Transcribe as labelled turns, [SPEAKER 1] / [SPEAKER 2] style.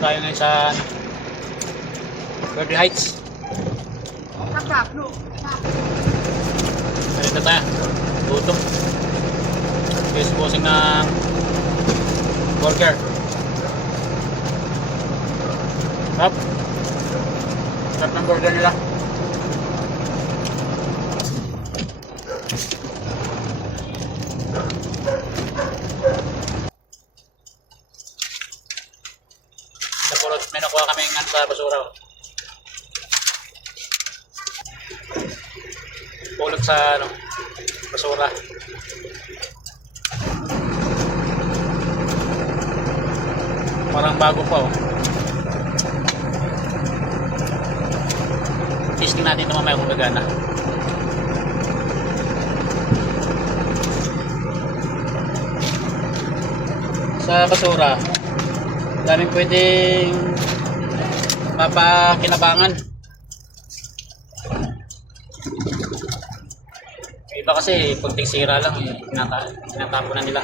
[SPEAKER 1] tayo ngayon sa Verde Heights. Dito tayo. Gutom. Yes, bossing ng burger. Sarap. Sarap ng burger nila. Sa purot, may nakuha kami ng sa basura. oh. Pulot sa ano, basura. Parang bago pa oh. Testing natin ito mamaya kung gagana. Sa basura, daming pwedeng mapakinabangan. Iba kasi pag sira lang, tinatapo na nila.